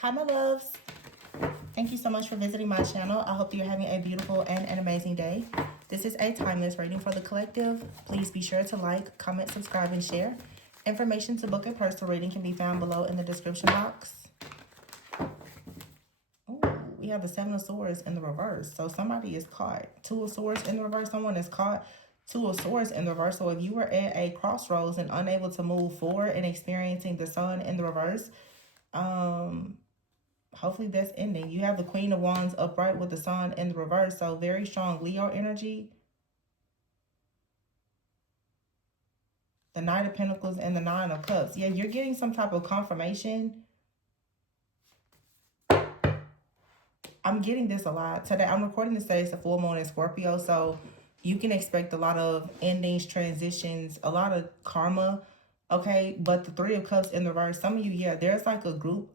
Hi, my loves. Thank you so much for visiting my channel. I hope that you're having a beautiful and an amazing day. This is a timeless reading for the collective. Please be sure to like, comment, subscribe, and share. Information to book a personal reading can be found below in the description box. Ooh, we have the Seven of Swords in the reverse. So somebody is caught. Two of Swords in the reverse. Someone is caught. Two of Swords in the reverse. So if you were at a crossroads and unable to move forward and experiencing the Sun in the reverse, hopefully that's ending. You have the Queen of Wands upright with the Sun in the reverse. So very strong Leo energy. The Knight of Pentacles and the Nine of Cups. Yeah, you're getting some type of confirmation. I'm getting this a lot. Today, I'm recording this today. It's a full moon in Scorpio. So you can expect a lot of endings, transitions, a lot of karma. Okay, but the Three of Cups in the reverse, some of you, yeah, there's like a group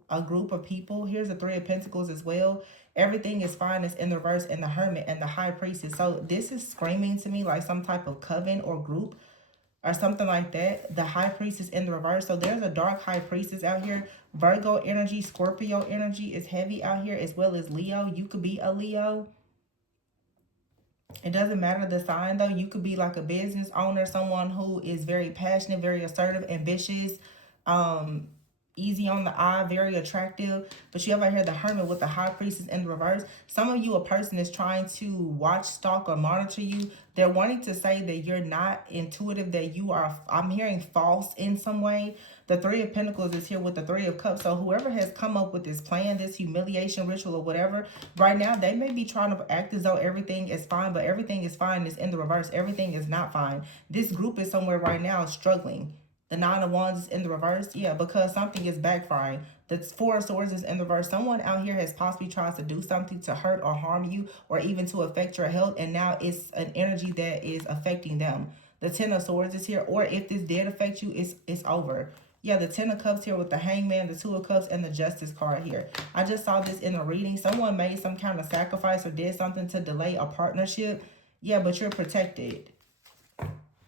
of people. Here's the Three of Pentacles as well. Everything is fine. It's in the reverse, and the Hermit and the High Priestess. So this is screaming to me like some type of coven or group or something like that. The High Priestess in the reverse. So there's a dark High Priestess out here. Virgo energy, Scorpio energy is heavy out here, as well as Leo. You could be a Leo. It doesn't matter the sign, though. You could be like a business owner, someone who is very passionate, very assertive, ambitious, easy on the eye, very attractive. But you have right here the Hermit with the High Priestess in the reverse. Some of you, a person is trying to watch, stalk, or monitor you. They're wanting to say that you're not intuitive, that you are, I'm hearing, false in some way. The Three of Pentacles is here with the Three of Cups. So whoever has come up with this plan, this humiliation ritual or whatever, right now they may be trying to act as though everything is fine, but everything is fine is in the reverse. Everything is not fine. This group is somewhere right now struggling. The Nine of Wands is in the reverse. Yeah, because something is backfiring. The Four of Swords is in the reverse. Someone out here has possibly tried to do something to hurt or harm you or even to affect your health. And now it's an energy that is affecting them. The Ten of Swords is here. Or if this did affect you, it's over. Yeah, the Ten of Cups here with the Hangman, the Two of Cups, and the Justice card here. I just saw this in a reading. Someone made some kind of sacrifice or did something to delay a partnership. Yeah, but you're protected.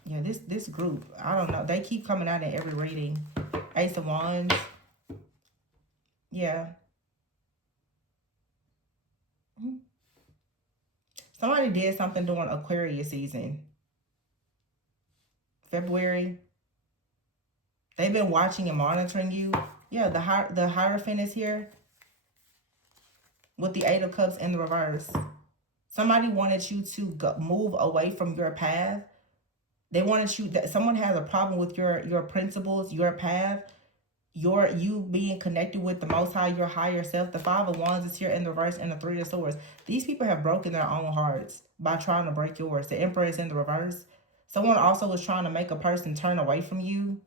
Yeah, this group, I don't know. They keep coming out in every reading. Ace of Wands. Yeah. Somebody did something during Aquarius season. February. They've been watching and monitoring you. Yeah, the Hierophant is here with the Eight of Cups in the reverse. Somebody wanted you to move away from your path. They wanted you, that someone has a problem with your principles, your path, you being connected with the Most High, your higher self. The Five of Wands is here in the reverse, and the Three of Swords. These people have broken their own hearts by trying to break yours. The Emperor is in the reverse. Someone also was trying to make a person turn away from you,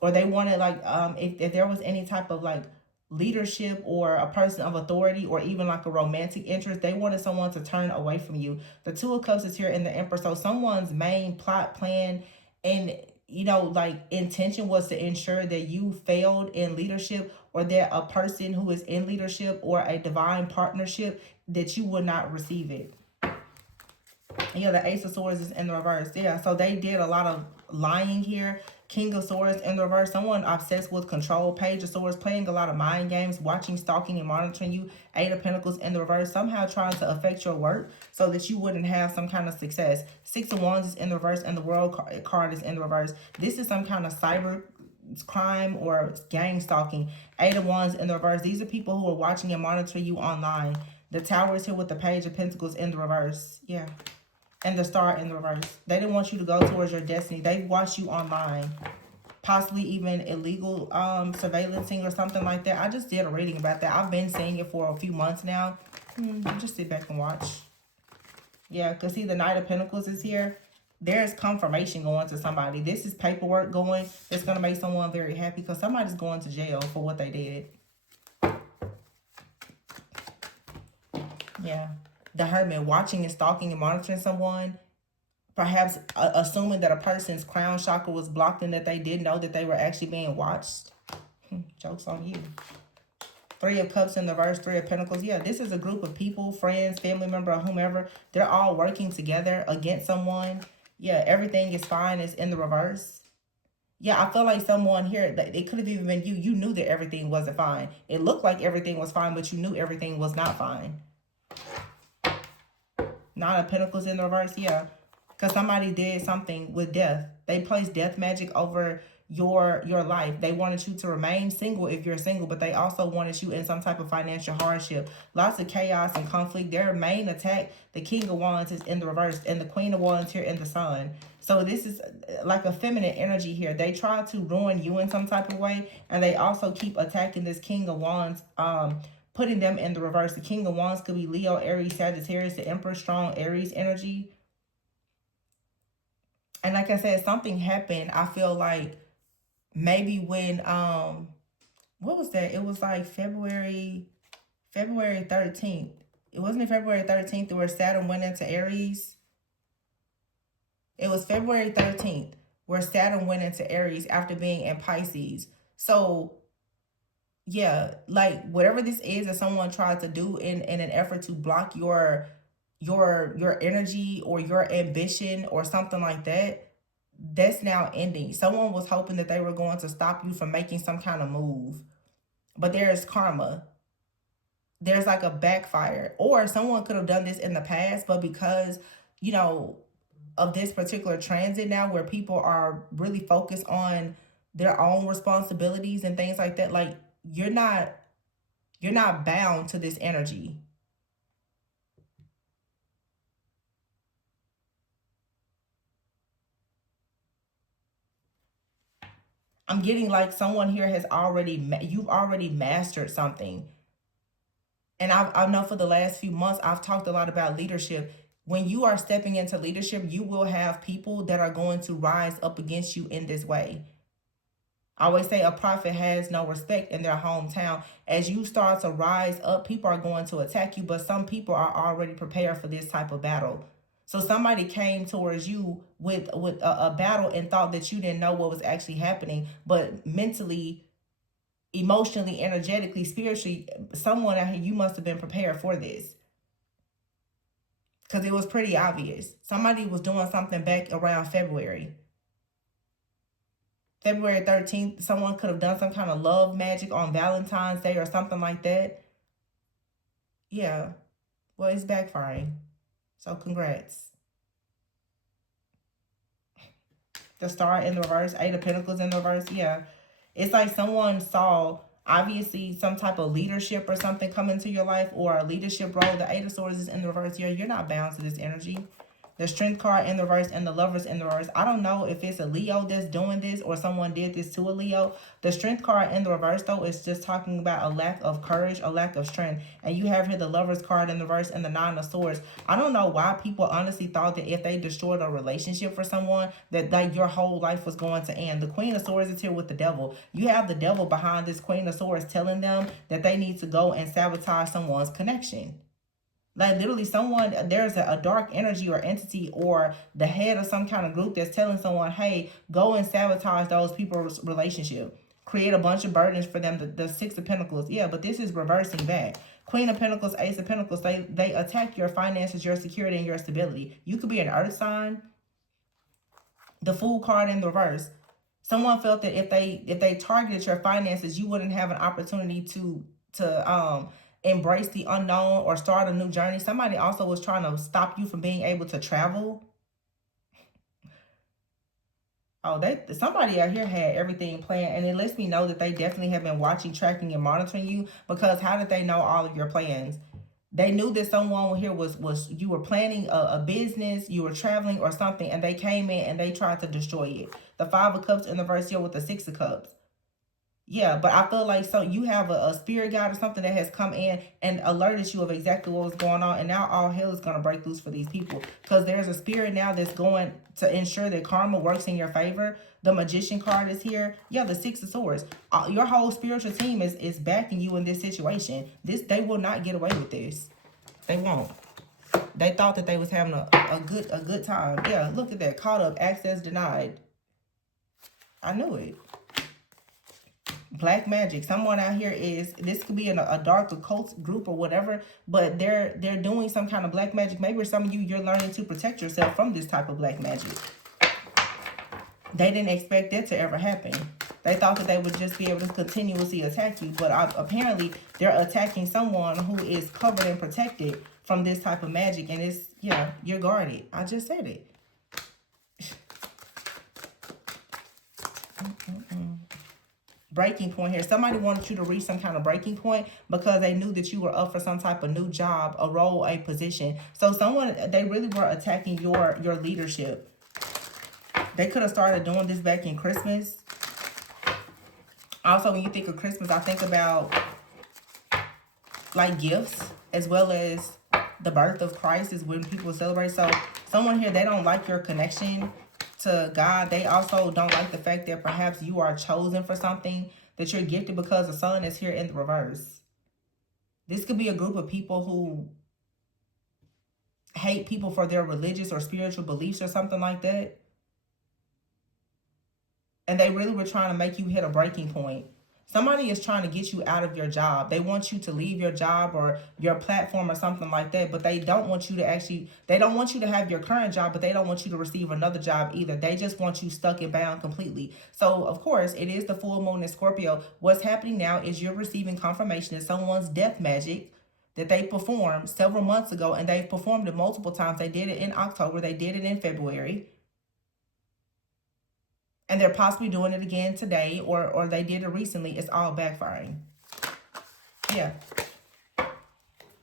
or they wanted, like, if there was any type of like leadership or a person of authority or even like a romantic interest, they wanted someone to turn away from you. The Two of Cups is here in the Emperor. So someone's main plot, plan, and like intention was to ensure that you failed in leadership, or that a person who is in leadership or a divine partnership, that you would not receive it. Yeah, the Ace of Swords is in the reverse. Yeah, so they did a lot of lying here. King of Swords in the reverse. Someone obsessed with control. Page of Swords, playing a lot of mind games, watching, stalking, and monitoring you. Eight of Pentacles in the reverse. Somehow trying to affect your work so that you wouldn't have some kind of success. Six of Wands is in the reverse, and the World card is in the reverse. This is some kind of cyber crime or gang stalking. Eight of Wands in the reverse. These are people who are watching and monitoring you online. The Tower is here with the Page of Pentacles in the reverse. Yeah. And the Star in the reverse. They didn't want you to go towards your destiny. They watched you online. Possibly even illegal surveillancing or something like that. I just did a reading about that. I've been seeing it for a few months now. Just sit back and watch. Yeah, because see, the Knight of Pentacles is here. There's confirmation going to somebody. This is paperwork going. It's going to make someone very happy because somebody's going to jail for what they did. Yeah. The Hermit, watching and stalking and monitoring someone, perhaps assuming that a person's crown chakra was blocked and that they didn't know that they were actually being watched. Joke's on you. Three of Cups in the reverse, Three of Pentacles. Yeah, this is a group of people, friends, family member, or whomever. They're all working together against someone. Yeah, everything is fine. It's in the reverse. Yeah, I feel like someone here, it could have even been you. You knew that everything wasn't fine. It looked like everything was fine, but you knew everything was not fine. Nine of Pentacles in the reverse, yeah. Because somebody did something with death. They placed death magic over your life. They wanted you to remain single if you're single, but they also wanted you in some type of financial hardship. Lots of chaos and conflict. Their main attack, the King of Wands, is in the reverse, and the Queen of Wands here in the Sun. So this is like a feminine energy here. They try to ruin you in some type of way, and they also keep attacking this King of Wands, putting them in the reverse. The King of Wands could be Leo, Aries, Sagittarius, the Emperor, strong Aries energy. And like I said, something happened. I feel like maybe when what was that? It was like February 13th. It wasn't February 13th where Saturn went into Aries. It was February 13th where Saturn went into Aries after being in Pisces. So yeah, like whatever this is that someone tried to do in an effort to block your energy or your ambition or something like that, that's now ending. Someone was hoping that they were going to stop you from making some kind of move, but there's karma. There's like a backfire, or someone could have done this in the past, but because you know of this particular transit now where people are really focused on their own responsibilities and things like that, like you're not bound to this energy. I'm getting like someone here has you've already mastered something. And I know for the last few months, I've talked a lot about leadership. When you are stepping into leadership, you will have people that are going to rise up against you in this way. I always say a prophet has no respect in their hometown. As you start to rise up, people are going to attack you, but some people are already prepared for this type of battle. So somebody came towards you with a battle and thought that you didn't know what was actually happening, but mentally, emotionally, energetically, spiritually, someone out here, you must have been prepared for this. Because it was pretty obvious. Somebody was doing something back around February. February 13th, someone could have done some kind of love magic on Valentine's Day or something like that. Yeah. Well, it's backfiring. So congrats. The Star in the reverse, Eight of Pentacles in the reverse. Yeah. It's like someone saw obviously some type of leadership or something come into your life, or a leadership role. The Eight of Swords is in the reverse here. You're not bound to this energy. The Strength card in the reverse and the Lovers in the reverse. I don't know if it's a Leo that's doing this or someone did this to a Leo. The Strength card in the reverse, though, is just talking about a lack of courage, a lack of strength. And you have here the Lovers card in the reverse and the Nine of Swords. I don't know why people honestly thought that if they destroyed a relationship for someone, that like your whole life was going to end. The Queen of Swords is here with the Devil. You have the Devil behind this Queen of Swords telling them that they need to go and sabotage someone's connection. Like literally someone, there's a dark energy or entity or the head of some kind of group that's telling someone, hey, go and sabotage those people's relationship. Create a bunch of burdens for them. The Six of Pentacles. Yeah, but this is reversing back. Queen of Pentacles, Ace of Pentacles, they attack your finances, your security, and your stability. You could be an earth sign. The Fool card in the reverse. Someone felt that if they targeted your finances, you wouldn't have an opportunity to embrace the unknown or start a new journey. Somebody also was trying to stop you from being able to travel. Oh, somebody out here had everything planned, and it lets me know that they definitely have been watching, tracking, and monitoring you, because how did they know all of your plans? They knew that someone here was you were planning a business, you were traveling or something, and they came in and they tried to destroy it. The Five of Cups in the verse here with the Six of Cups. Yeah, but I feel like you have a spirit guide or something that has come in and alerted you of exactly what was going on, and now all hell is going to break loose for these people, because there's a spirit now that's going to ensure that karma works in your favor. The Magician card is here. Yeah, the Six of Swords. Your whole spiritual team is backing you in this situation. They will not get away with this. They won't. They thought that they was having a good time. Yeah, look at that. Caught up, access denied. I knew it. Black magic. Someone out here this could be in a dark occult group or whatever, but they're doing some kind of black magic. Maybe some of you're learning to protect yourself from this type of black magic. They didn't expect that to ever happen. They thought that they would just be able to continuously attack you, but apparently they're attacking someone who is covered and protected from this type of magic, and it's, yeah, you're guarded. I just said it. Breaking point here. Somebody wanted you to reach some kind of breaking point because they knew that you were up for some type of new job, a role, a position. So they really were attacking your leadership. They could have started doing this back in Christmas. Also, when you think of Christmas, I think about like gifts, as well as the birth of Christ is when people celebrate. So someone here, they don't like your connection to God. They also don't like the fact that perhaps you are chosen for something, that you're gifted, because the sun is here in the reverse. This could be a group of people who hate people for their religious or spiritual beliefs or something like that. And they really were trying to make you hit a breaking point. Somebody is trying to get you out of your job. They want you to leave your job or your platform or something like that, but they don't want you to they don't want you to have your current job, but they don't want you to receive another job either. They just want you stuck and bound completely. So, of course, it is the full moon in Scorpio. What's happening now is you're receiving confirmation that someone's death magic that they performed several months ago, and they've performed it multiple times. They did it in October. They did it in February. And they're possibly doing it again today, or they did it recently. It's all backfiring. Yeah.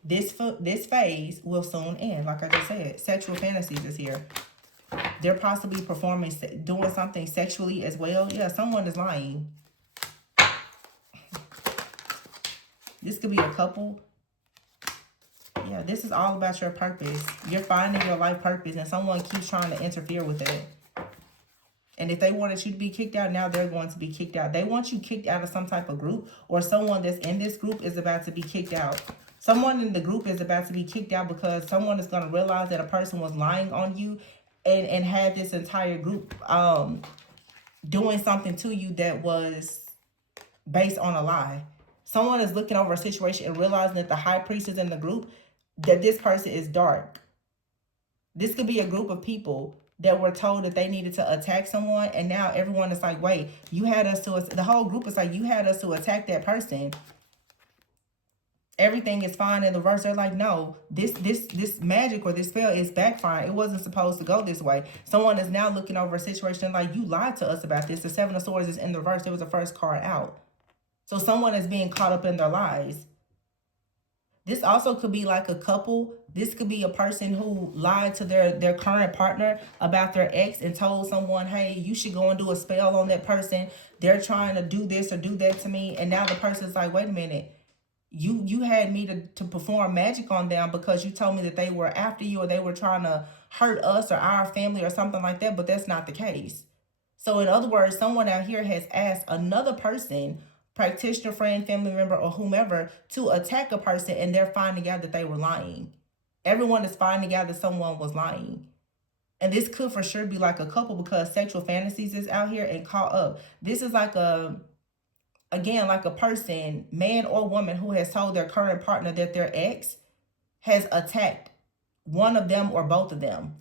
This phase will soon end, like I just said. Sexual fantasies is here. They're possibly doing something sexually as well. Yeah, someone is lying. This could be a couple. Yeah, this is all about your purpose. You're finding your life purpose, and someone keeps trying to interfere with it. And if they wanted you to be kicked out, now they're going to be kicked out. They want you kicked out of some type of group, or someone that's in this group is about to be kicked out. Someone in the group is about to be kicked out because someone is going to realize that a person was lying on you and had this entire group doing something to you that was based on a lie. Someone is looking over a situation and realizing that the high priest is in the group, that this person is dark. This could be a group of people that were told that they needed to attack someone, and now everyone is like, wait, you had us to, the whole group is like, you had us to attack that person. Everything is fine in the verse. They're like, no, this magic or this spell is backfiring. It wasn't supposed to go this way. Someone is now looking over a situation like, you lied to us about this. The Seven of Swords is in the reverse. It was the first card out. So someone is being caught up in their lies. This also could be like a couple. This could be a person who lied to their current partner about their ex and told someone, hey, you should go and do a spell on that person. They're trying to do this or do that to me. And now the person's like, wait a minute. You had me to perform magic on them because you told me that they were after you or they were trying to hurt us or our family or something like that. But that's not the case. So in other words, someone out here has asked another person, practitioner, friend, family member, or whomever, to attack a person, and they're finding out that they were lying. Everyone is finding out that someone was lying. And this could for sure be like a couple, because sexual fantasies is out here and caught up. This is like again, like a person, man or woman, who has told their current partner that their ex has attacked one of them or both of them.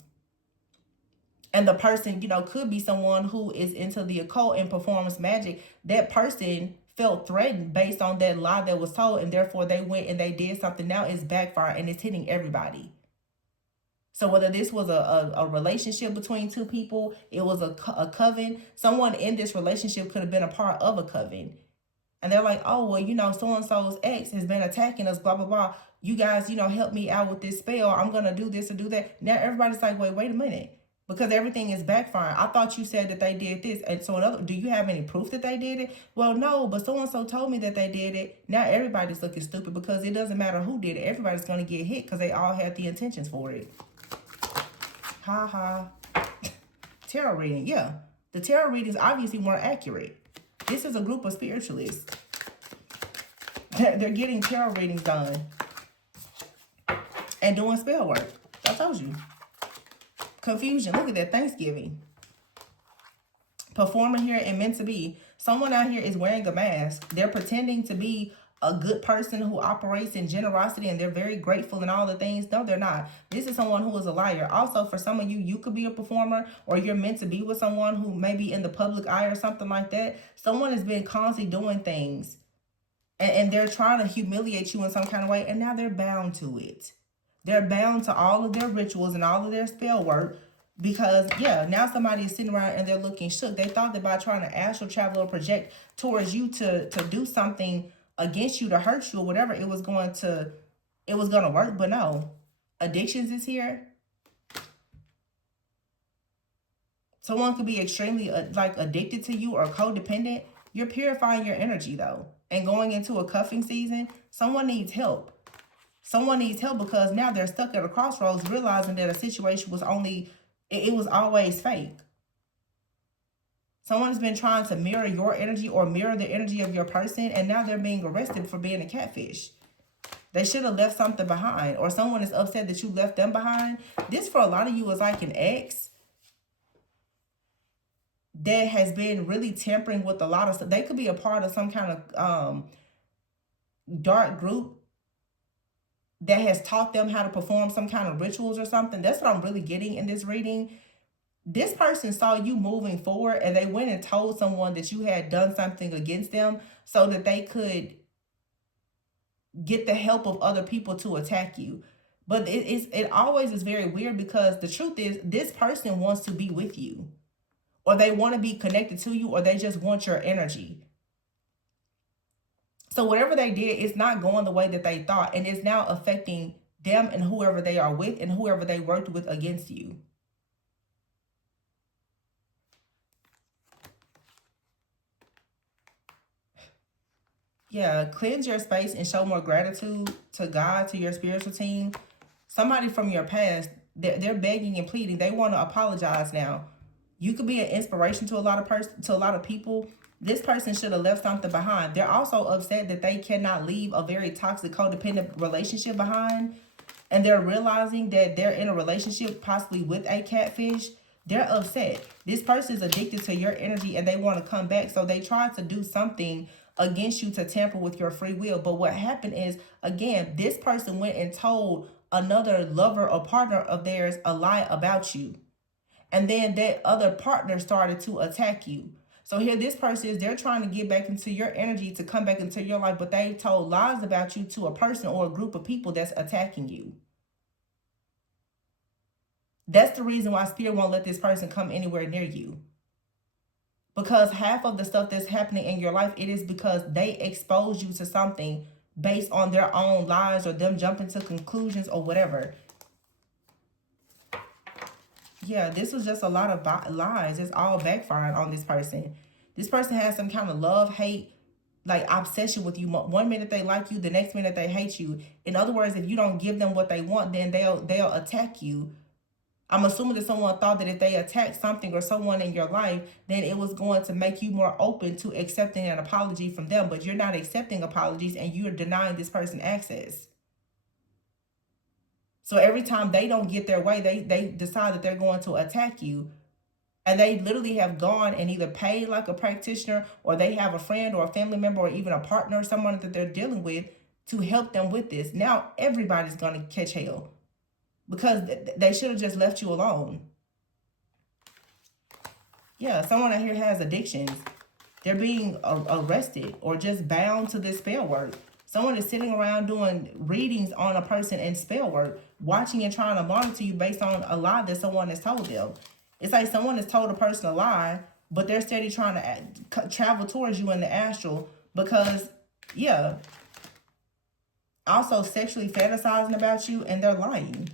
And the person, could be someone who is into the occult and performs magic. That person felt threatened based on that lie that was told, and therefore they went and they did something. Now it's backfired and it's hitting everybody. So whether this was a relationship between two people, it was a coven, someone in this relationship could have been a part of a coven. And they're like, oh, well, so-and-so's ex has been attacking us, blah, blah, blah. You guys, help me out with this spell. I'm going to do this or do that. Now everybody's like, wait a minute. Because everything is backfiring. I thought you said that they did this. And so do you have any proof that they did it? Well, no, but so-and-so told me that they did it. Now everybody's looking stupid because it doesn't matter who did it. Everybody's going to get hit because they all had the intentions for it. Ha ha. Tarot reading. Yeah. The tarot readings obviously weren't accurate. This is a group of spiritualists. They're getting tarot readings done. And doing spell work. I told you. Confusion. Look at that. Thanksgiving. Performing here and meant to be. Someone out here is wearing a mask. They're pretending to be a good person who operates in generosity and they're very grateful and all the things. No, they're not. This is someone who is a liar. Also, for some of you, you could be a performer, or you're meant to be with someone who may be in the public eye or something like that. Someone has been constantly doing things, and they're trying to humiliate you in some kind of way, and now they're bound to it. They're bound to all of their rituals and all of their spell work, because yeah, now somebody is sitting around and they're looking shook. They thought that by trying to astral travel or project towards you to do something against you, to hurt you or whatever, it was going to work. But no, addictions is here. Someone could be extremely like addicted to you or codependent. You're purifying your energy though, and going into a cuffing season, someone needs help. Someone needs help because now they're stuck at a crossroads, realizing that a situation was only, it was always fake. Someone's been trying to mirror your energy or mirror the energy of your person, and now they're being arrested for being a catfish. They should have left something behind, or someone is upset that you left them behind. This for a lot of you is like an ex that has been really tampering with a lot of stuff. They could be a part of some kind of dark group that has taught them how to perform some kind of rituals or something. That's what I'm really getting in this reading. This person saw you moving forward and they went and told someone that you had done something against them so that they could get the help of other people to attack you. But it always is very weird, because the truth is this person wants to be with you, or they want to be connected to you, or they just want your energy. So whatever they did, it's not going the way that they thought, and it's now affecting them and whoever they are with and whoever they worked with against you. Yeah, cleanse your space and show more gratitude to God, to your spiritual team. Somebody from your past, they're begging and pleading. They want to apologize now. You could be an inspiration to a lot of people. This person should have left something behind. They're also upset that they cannot leave a very toxic, codependent relationship behind. And they're realizing that they're in a relationship possibly with a catfish. They're upset. This person is addicted to your energy and they want to come back. So they tried to do something against you to tamper with your free will. But what happened is, again, this person went and told another lover or partner of theirs a lie about you. And then that other partner started to attack you. So here this person is, they're trying to get back into your energy to come back into your life, but they told lies about you to a person or a group of people that's attacking you. That's the reason why Spirit won't let this person come anywhere near you. Because half of the stuff that's happening in your life, it is because they expose you to something based on their own lies or them jumping to conclusions or whatever. Yeah, this was just a lot of lies. It's all backfiring on this person. This person has some kind of love, hate, like obsession with you. One minute they like you, the next minute they hate you. In other words, if you don't give them what they want, then they'll attack you. I'm assuming that someone thought that if they attacked something or someone in your life, then it was going to make you more open to accepting an apology from them. But you're not accepting apologies and you're denying this person access. So every time they don't get their way, they decide that they're going to attack you. And they literally have gone and either paid like a practitioner, or they have a friend or a family member or even a partner or someone that they're dealing with to help them with this. Now everybody's going to catch hell because they should have just left you alone. Yeah, someone out here has addictions. They're being arrested or just bound to this spell work. Someone is sitting around doing readings on a person and spell work, watching and trying to monitor you based on a lie that someone has told them. It's like someone has told a person a lie, but they're steady trying to travel towards you in the astral because, yeah, also sexually fantasizing about you, and they're lying.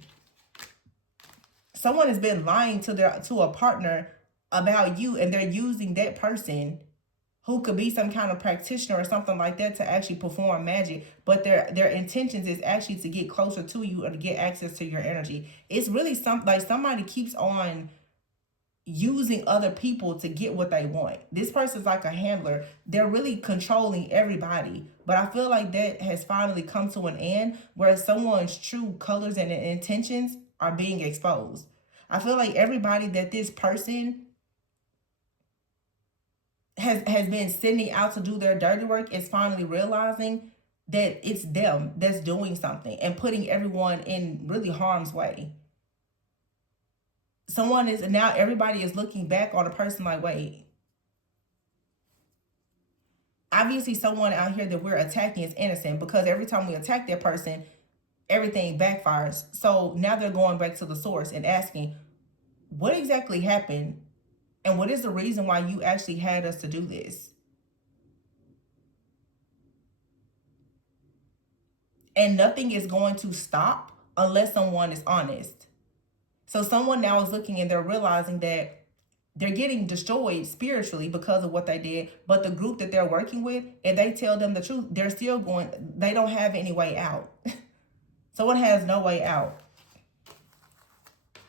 Someone has been lying to a partner about you, and they're using that person who could be some kind of practitioner or something like that to actually perform magic, but their intentions is actually to get closer to you or to get access to your energy. It's really like somebody keeps on using other people to get what they want. This person's like a handler. They're really controlling everybody. But I feel like that has finally come to an end where someone's true colors and intentions are being exposed. I feel like everybody that this person has been sending out to do their dirty work is finally realizing that it's them that's doing something and putting everyone in really harm's way. Someone is, now everybody is looking back on a person like, wait, obviously someone out here that we're attacking is innocent, because every time we attack that person, everything backfires. So now they're going back to the source and asking, what exactly happened? And what is the reason why you actually had us to do this? And nothing is going to stop unless someone is honest. So someone now is looking and they're realizing that they're getting destroyed spiritually because of what they did. But the group that they're working with, if they tell them the truth, they're still going, they don't have any way out. Someone has no way out.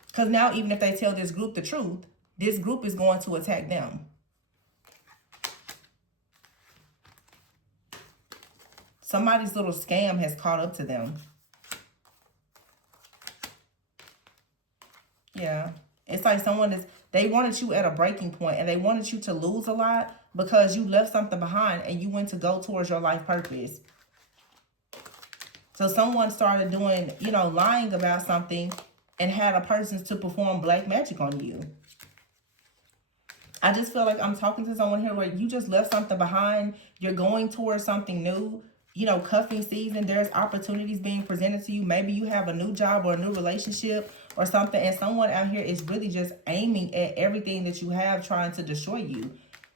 Because now even if they tell this group the truth, this group is going to attack them. Somebody's little scam has caught up to them. Yeah. It's like someone is, they wanted you at a breaking point and they wanted you to lose a lot because you left something behind and you went to go towards your life purpose. So someone started doing, you know, lying about something and had a person to perform black magic on you. I just feel like I'm talking to someone here where you just left something behind. You're going towards something new. You know, cuffing season, there's opportunities being presented to you. Maybe you have a new job or a new relationship or something, and someone out here is really just aiming at everything that you have, trying to destroy you.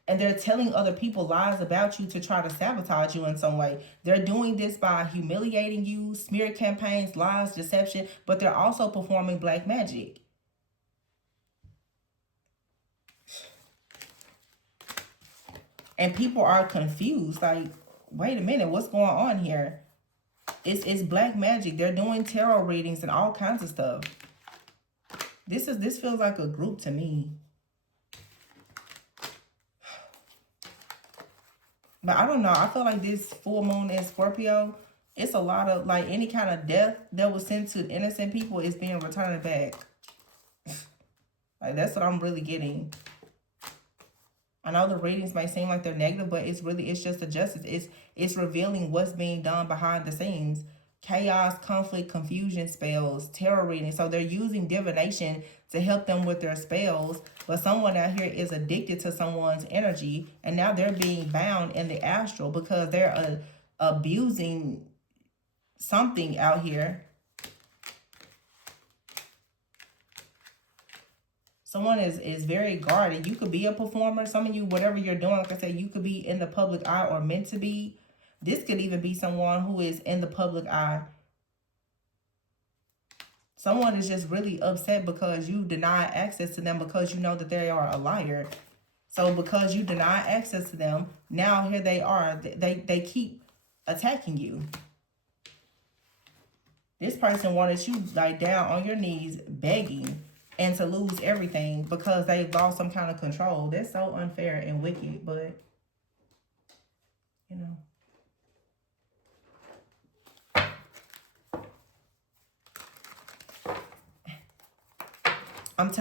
And they're telling other people lies about you to try to sabotage you in some way. They're doing this by humiliating you, smear campaigns, lies, deception, but they're also performing black magic. And people are confused, like, wait a minute, what's going on here? It's black magic. They're doing tarot readings and all kinds of stuff. This feels like a group to me. But I don't know. I feel like this full moon in Scorpio, it's a lot of, like, any kind of death that was sent to innocent people is being returned back. Like, that's what I'm really getting. I know the readings may seem like they're negative, but it's just a justice. It's revealing what's being done behind the scenes. Chaos, conflict, confusion spells, tarot reading. So they're using divination to help them with their spells. But someone out here is addicted to someone's energy, and now they're being bound in the astral because they're abusing something out here. Someone is very guarded. You could be a performer. Some of you, whatever you're doing, like I said, you could be in the public eye or meant to be. This could even be someone who is in the public eye. Someone is just really upset because you deny access to them because you know that they are a liar. So because you deny access to them, now here they are. They keep attacking you. This person wanted you like down on your knees begging and to lose everything because they've lost some kind of control. That's so unfair and wicked, but, you know.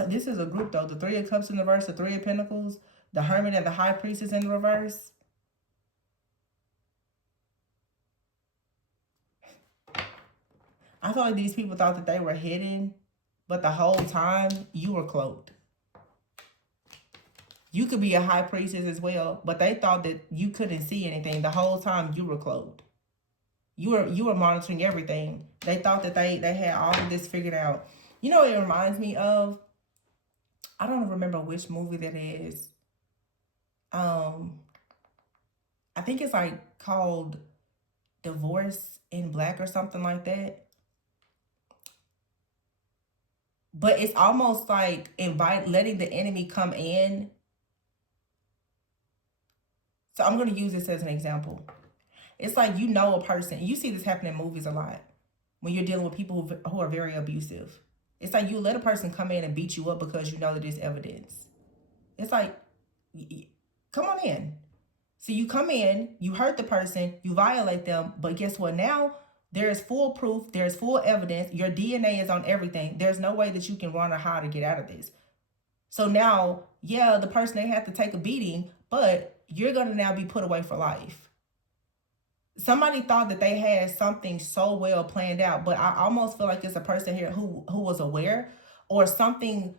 This is a group, though. The Three of Cups in the reverse, the Three of Pentacles, the Hermit and the High Priestess in the reverse. I feel like these people thought that they were hidden, but the whole time you were cloaked. You could be a high priestess as well, but they thought that you couldn't see anything. The whole time you were cloaked. You were monitoring everything. They thought that they had all of this figured out. You know what it reminds me of? I don't remember which movie that is. I think it's like called Divorce in Black or something like that. But it's almost like letting the enemy come in. So I'm going to use this as an example. It's like, you know, a person, you see this happen in movies a lot when you're dealing with people who are very abusive. It's like you let a person come in and beat you up because you know that there's evidence. It's like, come on in. So you come in, you hurt the person, you violate them, but guess what? Now there is full proof, there's full evidence, your DNA is on everything. There's no way that you can run or hide or get out of this. So now, yeah, the person, they have to take a beating, but you're going to now be put away for life. somebody thought that they had something so well planned out, but I almost feel like it's a person here who was aware or something.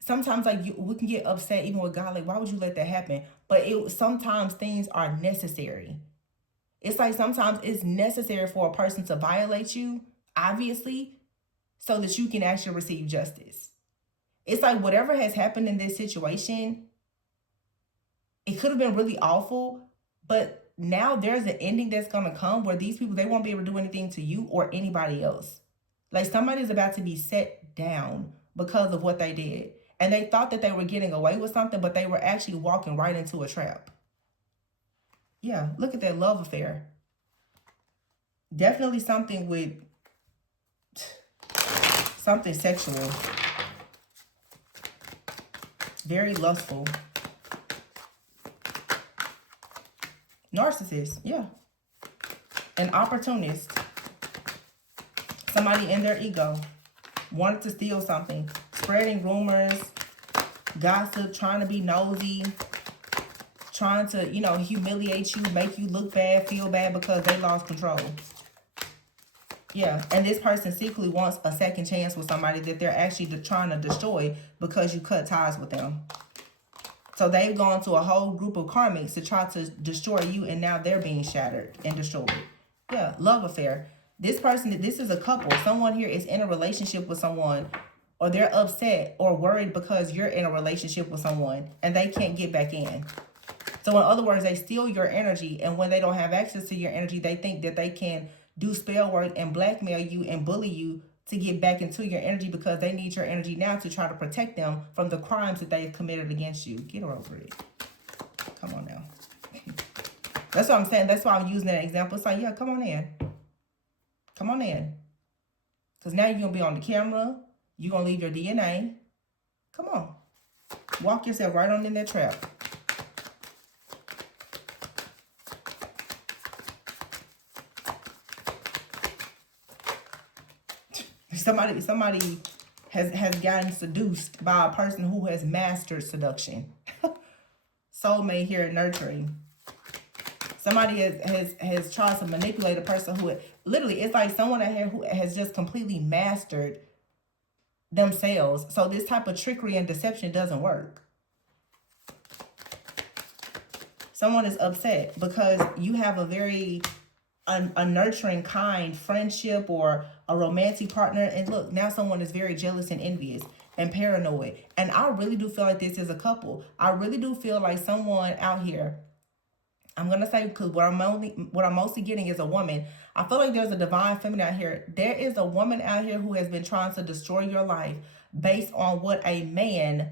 Sometimes like we can get upset even with God, like why would you let that happen? But sometimes things are necessary. It's like sometimes it's necessary for a person to violate you, obviously, so that you can actually receive justice. It's like whatever has happened in this situation, it could have been really awful, but now there's an ending that's going to come where these people, they won't be able to do anything to you or anybody else. Like somebody's about to be set down because of what they did. And they thought that they were getting away with something, but they were actually walking right into a trap. Yeah, look at that love affair. Definitely something with something sexual. Very lustful. Narcissist, yeah. An opportunist. Somebody in their ego. Wanted to steal something. Spreading rumors. Gossip. Trying to be nosy. Trying to, humiliate you. Make you look bad, feel bad because they lost control. Yeah, and this person secretly wants a second chance with somebody that they're actually trying to destroy because you cut ties with them. So they've gone to a whole group of karmics to try to destroy you, and now they're being shattered and destroyed. Yeah, love affair. This person, this is a couple. Someone here is in a relationship with someone, or they're upset or worried because you're in a relationship with someone and they can't get back in. So in other words, they steal your energy, and when they don't have access to your energy, they think that they can do spell work and blackmail you and bully you to get back into your energy because they need your energy now to try to protect them from the crimes that they've committed against you. Get over it. Come on now. That's what I'm saying. That's why I'm using that example. It's like, yeah, come on in. Come on in. Because now you're going to be on the camera. You're going to leave your DNA. Come on. Walk yourself right on in that trap. Somebody has gotten seduced by a person who has mastered seduction. Soulmate here, nurturing. Somebody has tried to manipulate a person who literally, it's like someone out here who has just completely mastered themselves. So this type of trickery and deception doesn't work. Someone is upset because you have a very a nurturing, kind friendship or a romantic partner. And look, now someone is very jealous and envious and paranoid. And I really do feel like this is a couple. I really do feel like someone out here, I'm going to say, because what I'm mostly getting is a woman. I feel like there's a divine feminine out here. There is a woman out here who has been trying to destroy your life based on what a man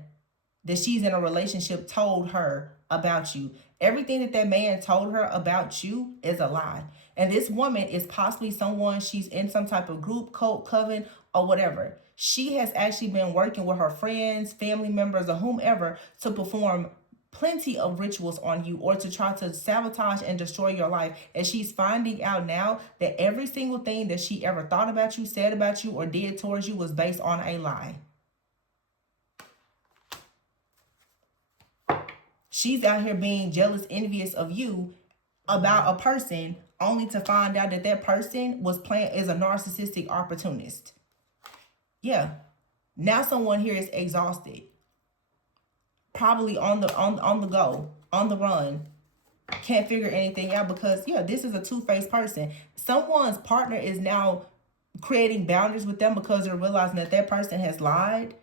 that she's in a relationship told her about you. Everything that man told her about you is a lie. And this woman is possibly someone, she's in some type of group, cult, coven, or whatever. She has actually been working with her friends, family members, or whomever to perform plenty of rituals on you or to try to sabotage and destroy your life. And she's finding out now that every single thing that she ever thought about you, said about you, or did towards you was based on a lie. She's out here being jealous, envious of you about a person, only to find out that that person is a narcissistic opportunist. Yeah. Now someone here is exhausted. Probably on the go, on the run. Can't figure anything out because, yeah, this is a two-faced person. Someone's partner is now creating boundaries with them because they're realizing that that person has lied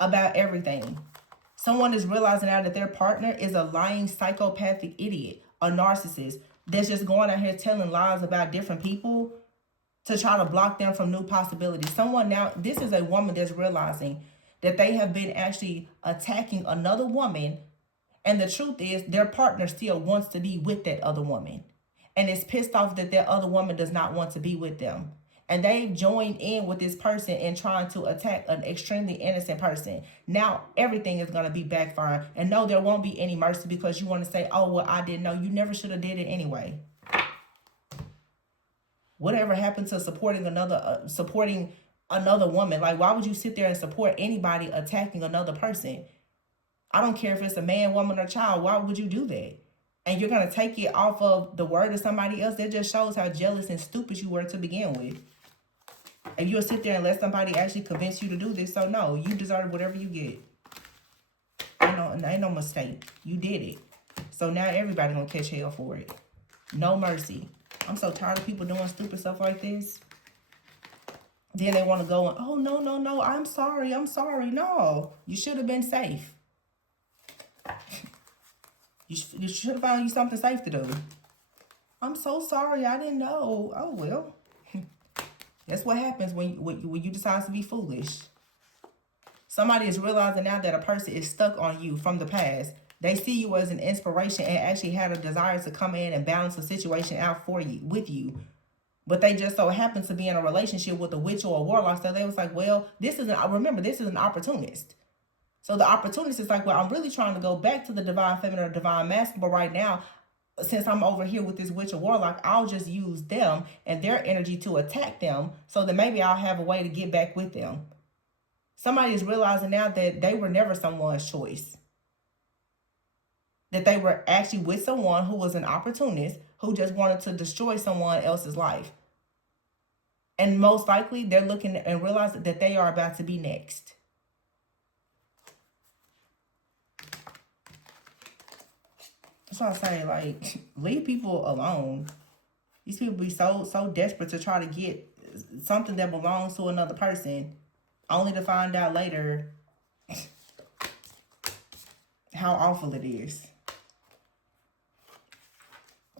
about everything. Someone is realizing now that their partner is a lying psychopathic idiot, a narcissist that's just going out here telling lies about different people to try to block them from new possibilities. Someone now, this is a woman that's realizing that they have been actually attacking another woman, and the truth is their partner still wants to be with that other woman and is pissed off that that other woman does not want to be with them. And they've joined in with this person in trying to attack an extremely innocent person. Now everything is going to be backfiring. And no, there won't be any mercy because you want to say, oh, well, I didn't know. You never should have did it anyway. Whatever happened to supporting another woman? Like, why would you sit there and support anybody attacking another person? I don't care if it's a man, woman, or child. Why would you do that? and you're going to take it off of the word of somebody else, that just shows how jealous and stupid you were to begin with. And you'll sit there and let somebody actually convince you to do this. So no, you deserve whatever you get. Ain't no mistake. You did it. So now everybody gonna catch hell for it. No mercy. I'm so tired of people doing stupid stuff like this. Then they want to go and, oh, no, I'm sorry. No, you should have been safe. You should have found you something safe to do. I'm so sorry, I didn't know. Oh, well. That's what happens when you decide to be foolish. Somebody is realizing now that a person is stuck on you from the past. They see you as an inspiration and actually had a desire to come in and balance the situation out for you, with you. But they just so happen to be in a relationship with a witch or a warlock. So they was like, well, this is an opportunist. So the opportunist is like, well, I'm really trying to go back to the divine feminine or divine masculine. But right now, since I'm over here with this witch or warlock, I'll just use them and their energy to attack them so that maybe I'll have a way to get back with them. Somebody is realizing now that they were never someone's choice. That they were actually with someone who was an opportunist who just wanted to destroy someone else's life. And most likely they're looking and realizing that they are about to be next. That's why I say, like, leave people alone. These people be so desperate to try to get something that belongs to another person, only to find out later how awful it is.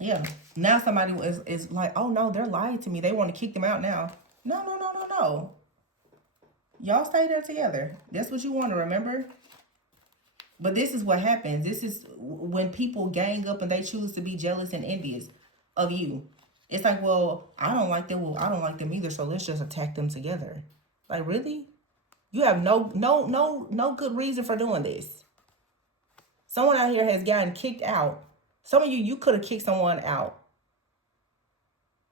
Yeah. Now somebody is like, oh no, they're lying to me. They want to kick them out now. No. Y'all stay there together. That's what you want to remember. But this is what happens. This is when people gang up and they choose to be jealous and envious of you. It's like, well, I don't like them. Well, I don't like them either. So let's just attack them together. Like, really? You have no good reason for doing this. Someone out here has gotten kicked out. Some of you could have kicked someone out.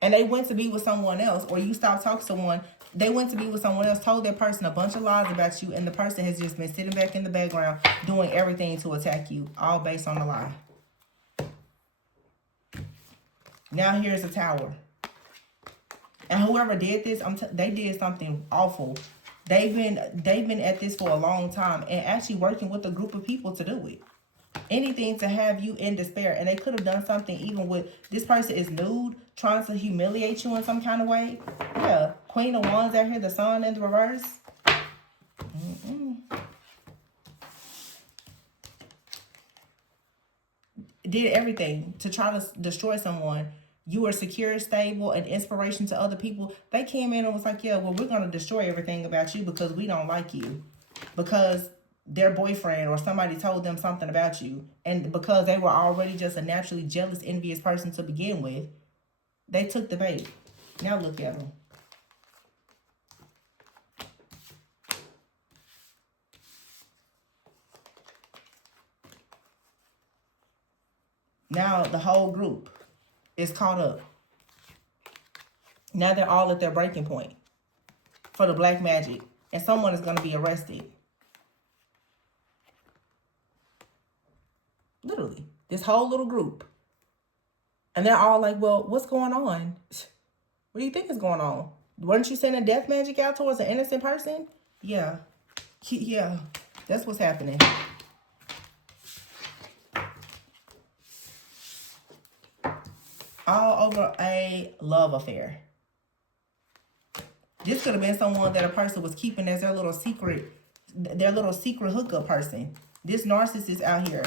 And they went to be with someone else, or you stopped talking to someone. They went to be with someone else, told that person a bunch of lies about you, and the person has just been sitting back in the background doing everything to attack you, all based on a lie. Now here's a tower. And whoever did this, they did something awful. They've been at this for a long time and actually working with a group of people to do it. Anything to have you in despair. And they could have done something even with, this person is nude, trying to humiliate you in some kind of way. Yeah, Queen of Wands out here, the sun in the reverse. Did everything to try to destroy someone. You were secure, stable, and inspiration to other people. They came in and was like, yeah, well, we're going to destroy everything about you because we don't like you. Because their boyfriend or somebody told them something about you. And because they were already just a naturally jealous, envious person to begin with, they took the bait. Now look at them. Now the whole group is caught up. Now they're all at their breaking point for the black magic. And someone is going to be arrested. Literally. This whole little group. And they're all like, well, what's going on? What do you think is going on? Weren't you sending death magic out towards an innocent person? Yeah. Yeah. That's what's happening. All over a love affair. This could have been someone that a person was keeping as their little secret hookup person. This narcissist out here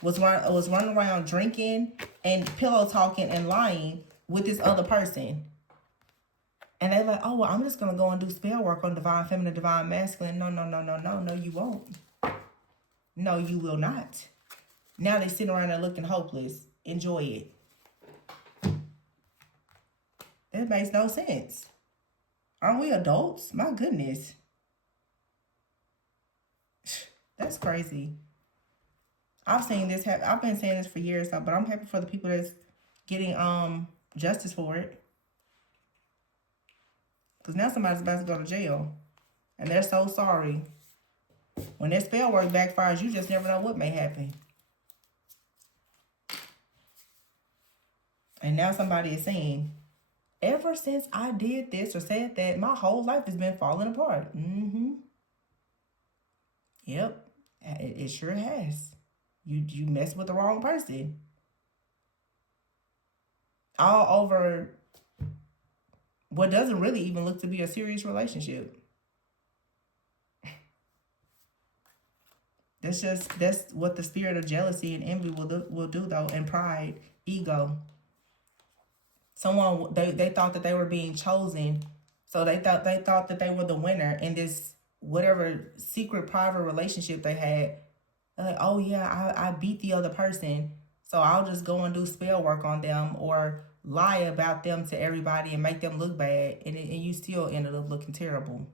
was running around drinking and pillow talking and lying with this other person. And they're like, oh, well, I'm just going to go and do spell work on divine feminine, divine masculine. No, you won't. No, you will not. Now they're sitting around there looking hopeless. Enjoy it. It makes no sense. Aren't we adults? My goodness. That's crazy. I've seen this happen. I've been saying this for years, but I'm happy for the people that's getting justice for it. Because now somebody's about to go to jail. And they're so sorry. When their spell work backfires, you just never know what may happen. And now somebody is saying, ever since I did this or said that, my whole life has been falling apart. Mm-hmm. Yep. It sure has. You messed with the wrong person. All over what doesn't really even look to be a serious relationship. That's what the spirit of jealousy and envy will do though, and pride, ego. Someone they thought that they were being chosen, so they thought that they were the winner in this whatever secret private relationship they had. They're like, oh yeah, I beat the other person, so I'll just go and do spell work on them or lie about them to everybody and make them look bad, and you still ended up looking terrible.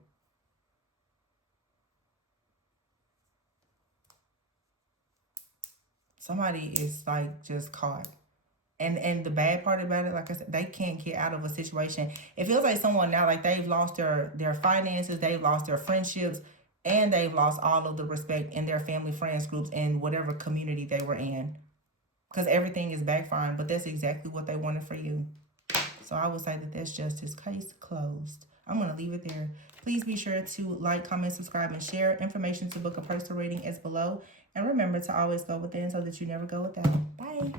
Somebody is like just caught. And the bad part about it, like I said, they can't get out of a situation. It feels like someone now, like they've lost their finances, they've lost their friendships, and they've lost all of the respect in their family, friends, groups, and whatever community they were in. Because everything is backfiring, but that's exactly what they wanted for you. So I would say that that's justice case closed. I'm going to leave it there. Please be sure to like, comment, subscribe, and share. Information to book a personal reading is below. And remember to always go within so that you never go without. Bye.